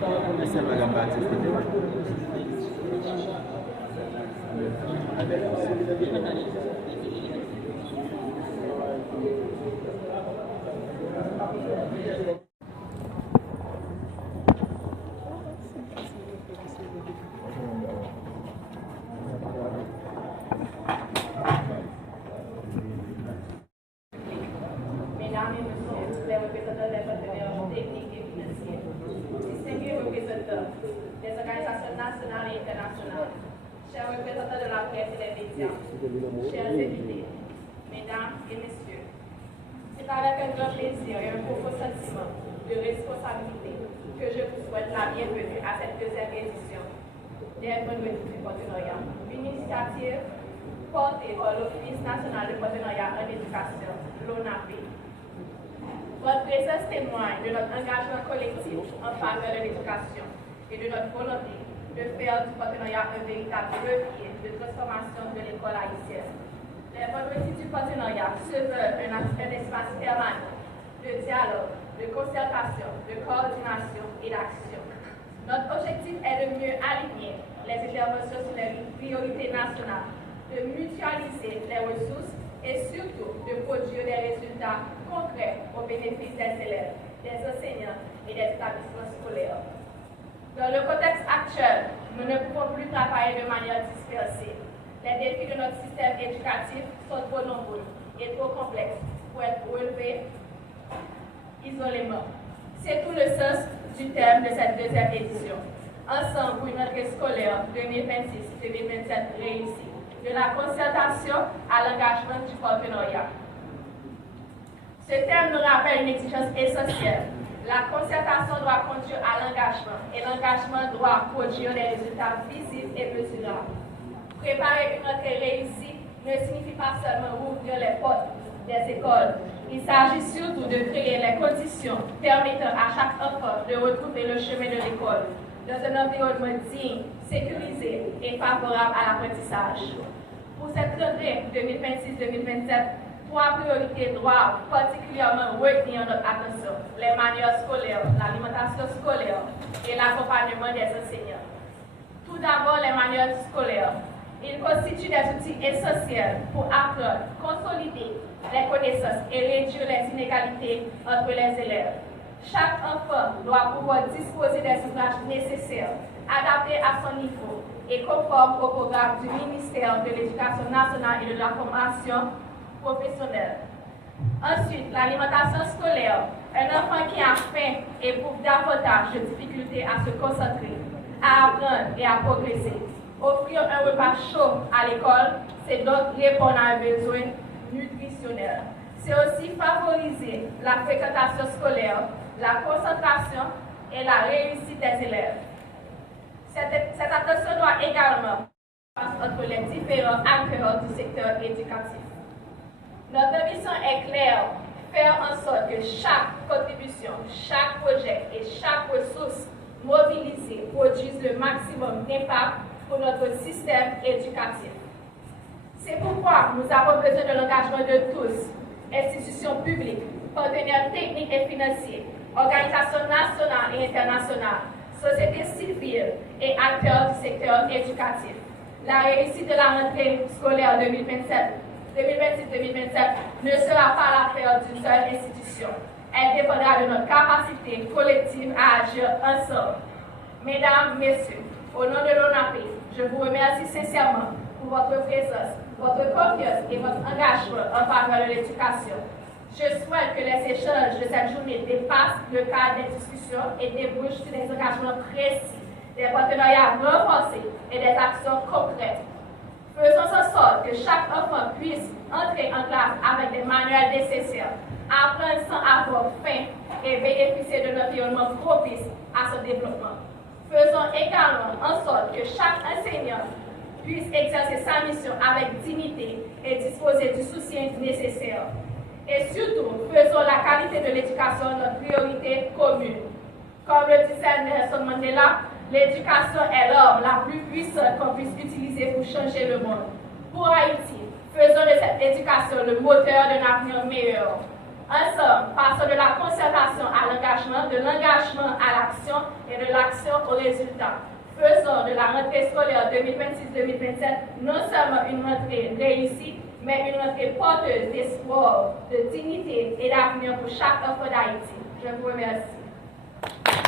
Merci, Madame Baptiste. Mesdames et messieurs, les représentants des partenaires techniques et financiers, distingués représentants des organisations nationales et internationales, chers représentants de la presse et des médias, chers invités, mesdames et messieurs, c'est avec un grand plaisir et un profond sentiment de responsabilité que je vous souhaite la bienvenue à cette deuxième édition des Vendredis du Partenariat, une initiative portée par l'Office national de partenariat en éducation, l'ONAP. Votre présence témoigne de notre engagement collectif en faveur de l'éducation et de notre volonté de faire du partenariat un véritable levier de transformation de l'école haïtienne. Les Vendredis du Partenariat se veulent un espace permanent de dialogue, de concertation, de coordination et d'action. Notre objectif est de mieux aligner les interventions sur les priorités nationales, de mutualiser les ressources et surtout de produire des résultats concrets au bénéfice des élèves, des enseignants et des établissements scolaires. Dans le contexte actuel, nous ne pouvons plus travailler de manière dispersée. Les défis de notre système éducatif sont trop nombreux et trop complexes pour être relevés isolément. C'est tout le sens du thème de cette deuxième édition. Ensemble pour une rentrée scolaire 2026-2027 réussie. De la concertation à l'engagement du partenariat. Ce thème nous rappelle une exigence essentielle. La concertation doit conduire à l'engagement et l'engagement doit produire des résultats visibles et mesurables. Préparer une rentrée réussie ne signifie pas seulement ouvrir les portes des écoles. Il s'agit surtout de créer les conditions permettant à chaque enfant de retrouver le chemin de l'école dans un environnement digne, sécurisé et favorable à l'apprentissage. Pour cette rentrée 2026-2027, trois priorités doivent particulièrement retenir notre attention: les manuels scolaires, l'alimentation scolaire et l'accompagnement des enseignants. Tout d'abord, les manuels scolaires. Ils constituent des outils essentiels pour apprendre, consolider les connaissances et réduire les inégalités entre les élèves. Chaque enfant doit pouvoir disposer des ouvrages nécessaires, adaptés à son niveau et conformes au programme du ministère de l'Éducation nationale et de la formation professionnelle. Ensuite, l'alimentation scolaire. Un enfant qui a faim éprouve davantage de difficultés à se concentrer, à apprendre et à progresser. Offrir un repas chaud à l'école, c'est donc répondre à un besoin nutritionnel. C'est aussi favoriser la fréquentation scolaire, la concentration et la réussite des élèves. Cette attention doit également passer entre les différents acteurs du secteur éducatif. Notre mission est claire: faire en sorte que chaque contribution, chaque projet et chaque ressource mobilisée produise le maximum d'impact pour notre système éducatif. C'est pourquoi nous avons besoin de l'engagement de tous, institutions publiques, partenaires techniques et financiers, organisations nationales et internationales, société civile et acteurs du secteur éducatif. La réussite de la rentrée scolaire 2026-2027 ne sera pas l'affaire d'une seule institution. Elle dépendra de notre capacité collective à agir ensemble. Mesdames, Messieurs, au nom de l'ONAP, je vous remercie sincèrement pour votre présence, votre confiance et votre engagement en faveur de l'éducation. Je souhaite que les échanges de cette journée dépassent le cadre des discussions et débouchent sur des engagements précis, des partenariats renforcés et des actions concrètes. Faisons en sorte que chaque enfant puisse entrer en classe avec des manuels nécessaires, apprendre sans avoir faim et bénéficier d'un environnement propice à son développement. Faisons également en sorte que chaque enseignant puisse exercer sa mission avec dignité et disposer du soutien nécessaire. Et surtout, faisons la qualité de l'éducation notre priorité commune. Comme le disait Nelson Mandela, l'éducation est l'arme la plus puissante qu'on puisse utiliser pour changer le monde. Pour Haïti, faisons de cette éducation le moteur d'un avenir meilleur. Ensemble, passons de la concertation à l'engagement, de l'engagement à l'action et de l'action aux résultats. Faisons de la rentrée scolaire 2026-2027 non seulement une rentrée réussie, mais une rentrée porteuse d'espoir, de dignité et d'avenir pour chaque enfant d'Haïti. Je vous remercie.